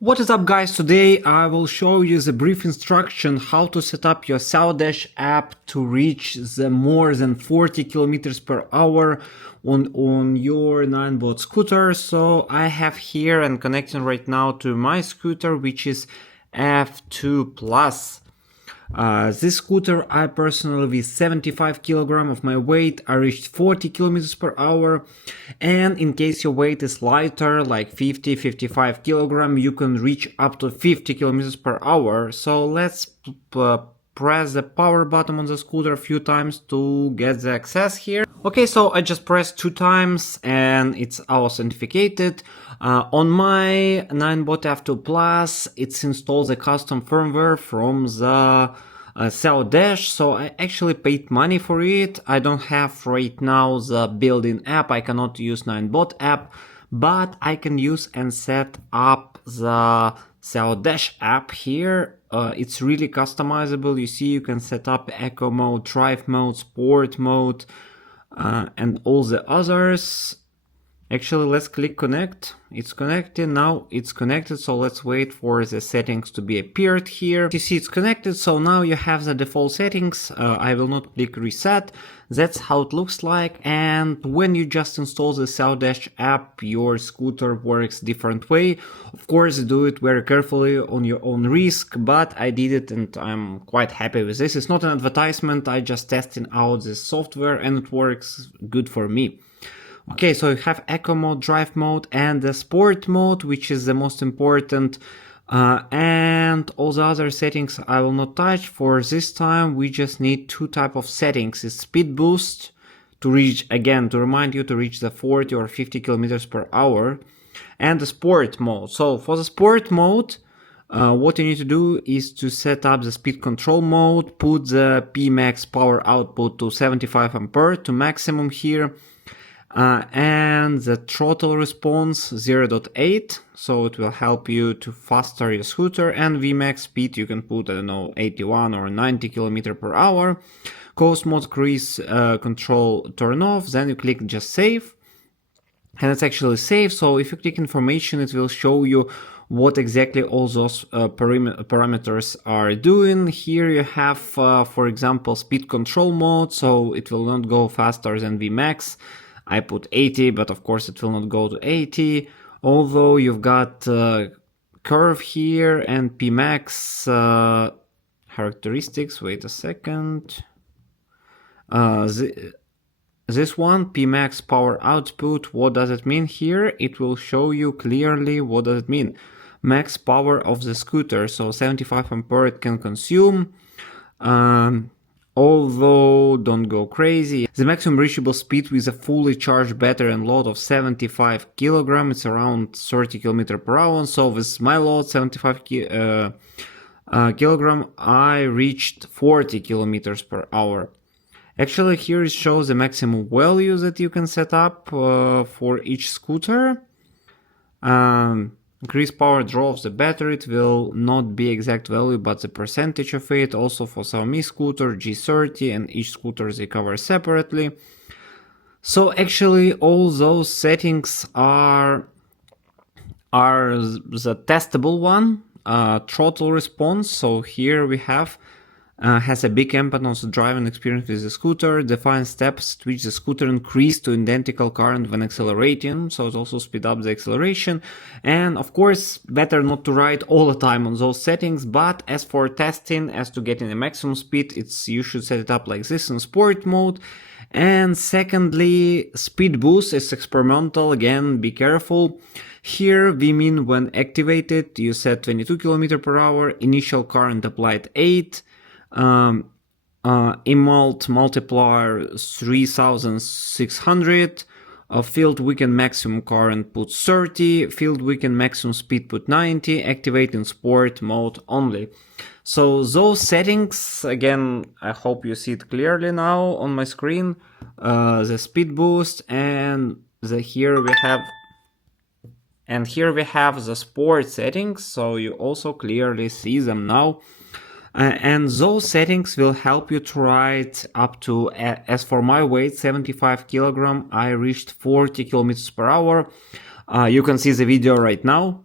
What is up, guys? Today I will show you the brief instruction how to set up your Xiaodash app to reach the more than 40 kilometers per hour on your Ninebot scooter. So I have here and connecting right now to my scooter, which is F2 Plus. This scooter, I personally, with 75 kilogram of my weight, I reached 40 kilometers per hour. And in case your weight is lighter, like 50-55 kilogram, you can reach up to 50 kilometers per hour. So let's press the power button on the scooter a few times to get the access here. Okay, so I just pressed 2 times and it's authenticated. On my Ninebot F2 Plus, it's installed a custom firmware from the Xiaodash, so I actually paid money for it. I don't have right now the built-in app, I cannot use Ninebot app, but I can use and set up the Xiaodash app here. It's really customizable. You see, you can set up eco mode, drive mode, sport mode, and all the others. Actually, let's click connect. It's connected. Now it's connected, so let's wait for the settings to be appeared here. You see it's connected, so now you have the default settings. I will not click reset. That's how it looks like. And when you just install the Xiaodash app, your scooter works different way. Of course, do it very carefully on your own risk, but I did it and I'm quite happy with this. It's not an advertisement. I just testing out this software and it works good for me. Okay, so you have eco mode, drive mode, and the sport mode, which is the most important, and all the other settings I will not touch. For this time, we just need 2 type of settings. It's speed boost to reach, again, to remind you to reach the 40 or 50 kilometers per hour, and the sport mode. So for the sport mode, what you need to do is to set up the speed control mode, put the Pmax power output to 75 ampere to maximum here. And the throttle response 0.8, so it will help you to faster your scooter, and Vmax speed you can put, I don't know, 81 or 90 km per hour. Coast mode, cruise control turn off, then you click just save, and it's actually saved. So if you click information, it will show you what exactly all those parameters are doing. Here you have, for example, speed control mode, so it will not go faster than Vmax. I put 80, but of course it will not go to 80, although you've got curve here and Pmax characteristics. Wait a second. This one, Pmax power output, what does it mean here? It will show you clearly what does it mean. Max power of the scooter, so 75 ampere it can consume. Although don't go crazy. The maximum reachable speed with a fully charged battery and load of 75 kilogram, it's around 30 km per hour. So with my load 75 kilogram, I reached 40 kilometers per hour. Actually, here it shows the maximum value that you can set up for each scooter. Increase power draw of the battery, it will not be exact value, but the percentage of it. Also for Xiaomi scooter, G30, and each scooter they cover separately. So actually all those settings are the testable one. Throttle response, so here we have has a big impact on the driving experience with the scooter. Define steps to which the scooter increase to identical current when accelerating, so it also speed up the acceleration. And of course, better not to ride all the time on those settings, but as for testing, as to getting a maximum speed, you should set it up like this in sport mode. And secondly, speed boost is experimental, again, be careful. Here we mean when activated, you set 22 km per hour, initial current applied 8, emult multiplier 3600, field weekend maximum current put 30, field weekend maximum speed put 90, activate in sport mode only. So those settings, again, I hope you see it clearly now on my screen, the speed boost, and here we have the sport settings, so you also clearly see them now. And those settings will help you to ride up to, as for my weight, 75 kilogram, I reached 40 kilometers per hour. You can see the video right now.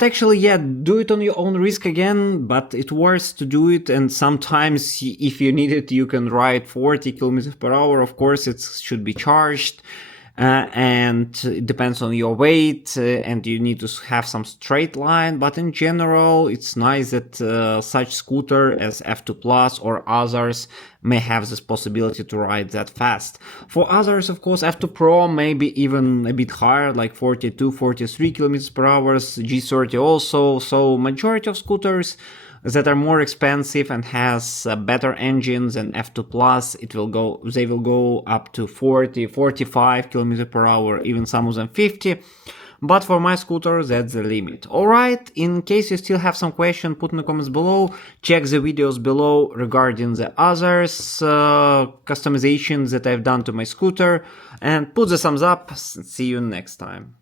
And actually, yeah, do it on your own risk again, but it works to do it. And sometimes if you need it, you can ride 40 kilometers per hour. Of course, it should be charged. And it depends on your weight, and you need to have some straight line, but in general it's nice that such scooter as F2 Plus or others may have this possibility to ride that fast. For others, of course, F2 Pro may be even a bit higher, like 42, 43 kilometers per hour, G30 also. So majority of scooters that are more expensive and has better engines than F2 Plus, they will go up to 40, 45 kilometers per hour, even some of them 50. But for my scooter, that's the limit. Alright, in case you still have some question, put in the comments below. Check the videos below regarding the others customizations that I've done to my scooter. And put the thumbs up. See you next time.